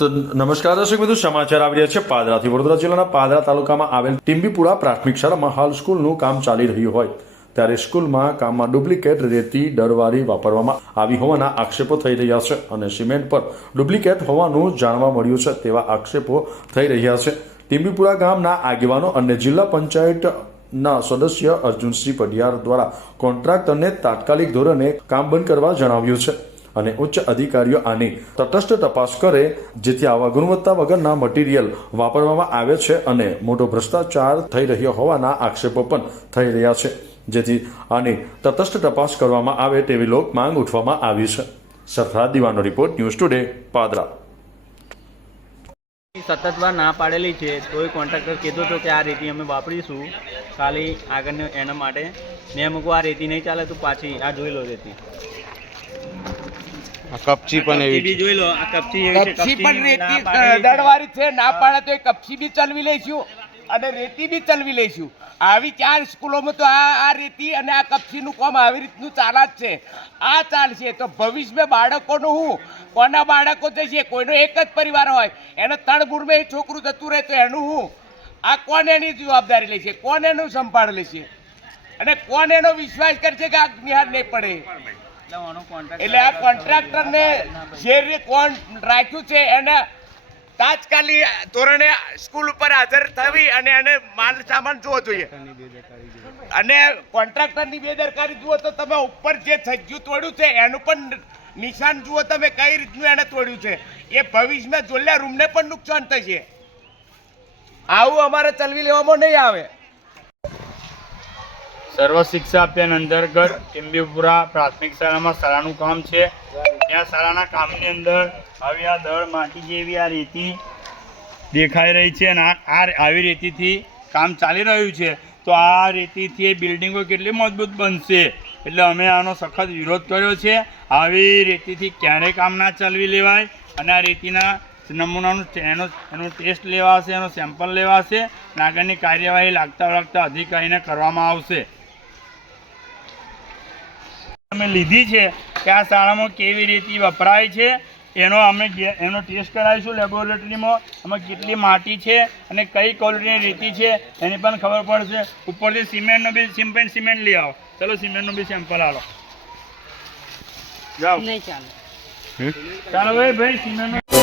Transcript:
તો નમસ્કાર દર્શક મિત્રો, સમાચાર આવી રહ્યા છે પાદરાથી. વડોદરા જિલ્લાના પાદરા તાલુકામાં આવેલ ટીમ્બીપુરા પ્રાથમિક શાળામાં હાલ સ્કૂલનું કામ ચાલી રહ્યું હોય ત્યારે સ્કૂલમાં કામમાં ડુપ્લિકેટ રેતી દરવારી વાપરવામાં આવી હોવાના આક્ષેપો થઈ રહ્યા છે અને સિમેન્ટ પર ડુપ્લિકેટ હોવાનું જાણવા મળ્યું છે તેવા આક્ષેપો થઈ રહ્યા છે. ટીમ્બીપુરા ગામના આગેવાનો અને જિલ્લા પંચાયતના સદસ્ય અર્જુનસિંહ પડિયાર દ્વારા કોન્ટ્રાક્ટરને તાત્કાલિક ધોરણે કામ બંધ કરવા જણાવ્યું છે. અને ઉચ્ચ અધિકારીઓ આની તટસ્થ તપાસ કરે, જેથી આવા ગુણવત્તા વગરના મટીરિયલ વાપરવામાં આવે છે અને મોટો ભ્રષ્ટાચાર થઈ રહ્યો હોવાના આક્ષેપો પણ થઈ રહ્યા છે. જેથી આની તટસ્થ તપાસ કરવામાં આવે તેવી લોક માંગ ઉઠવામાં આવી છે. સરફરાજ દિવાનો રિપોર્ટ, ન્યૂઝ ટુડે, પાદરા. સતત વાર ના પાડેલી છે, તોય કોન્ટ્રાક્ટર કીધું હતું કે આ રેતી અમે વાપરીશું. ખાલી આગળને એના માટે મેં અમુક આ રેતી નહીં ચાલે તો પાછી આ જોઈ લો રેતી. આ કપચી પણ એવી બી જોઈ લો આ કપચી એવી છે કપચી પણ રેતી પાડેલી છે. ના પાડે તો એ કપચી બી ચલવી લઈશું અને રેતી બી ચલવી લઈશું. આવી ચાર સ્કૂલોમાં તો આ આ રેતી અને આ કપચીનું કામ આવી રીતનું ચાલે જ છે. આ ચાલશે તો ભવિષ્યમાં બાળકોનું હું? કોના બાળકો જશે? કોઈનો એક જ પરિવાર હોય. એને તણ એ છોકરું જતું રહે તો એનું હું? આ કોણ એની જવાબદારી લેશે? કોણ એનું સંભાળ લેશે? અને કોણ એનો વિશ્વાસ કરશે કે આ નિહાર નહીં પડે? એટલે આ કોન્ટ્રાક્ટરને જે રીતે કોણ રાખ્યું છે એને તાત્કાલિક ધોરણે સ્કૂલ ઉપર હાજર થવી અને એને માલ સામાન જોવો જોઈએ. અને કોન્ટ્રાક્ટરની બેદરકારી જુઓ તો તમે ઉપર જે છજ્જુ તોડ્યું છે એનું પણ નિશાન જુઓ તમે કઈ રીતનું એને તોડ્યું છે. એ ભવિષ્યમાં જોલ્યા રૂમને પણ નુકસાન થશે. આવું અમારે ચલવી લેવામાં નહીં આવે. સર્વ શિક્ષા અભિયાન અંતર્ગત ટીમ્બીપુરા પ્રાથમિક શાળામાં શાળાનું કામ છે. ત્યાં શાળાના કામની અંદર આવી આ દળ માટી જેવી આ રેતી દેખાઈ રહી છે અને આ આવી રેતીથી કામ ચાલી રહ્યું છે. તો આ રેતીથી એ બિલ્ડિંગો કેટલી મજબૂત બનશે? એટલે અમે આનો સખત વિરોધ કર્યો છે. આવી રેતીથી ક્યારેય કામ ના ચાલવી લેવાય? અને આ રેતીના નમૂનાનું એનો એનો ટેસ્ટ લેવાશે, એનો સેમ્પલ લેવાશે. આગળની કાર્યવાહી લાગતા લાગતા અધિકારીને કરવામાં આવશે. અમે લીધી છે કે આ શાળામાં કેવી રીતે વપરાય છે એનો અમે એનો ટેસ્ટ કરાવીશું લેબોરેટરીમાં અમે કેટલી માટી છે અને કઈ ક્વોલિટીની રેતી છે એની પણ ખબર પડશે. ઉપરથી સિમેન્ટનો બી સિમેન્ટ સિમેન્ટ લઈ આવો. ચલો સિમેન્ટનું બી સેમ્પલ આવો જાઓ. ચાલો ભાઈ ભાઈ સિમેન્ટનો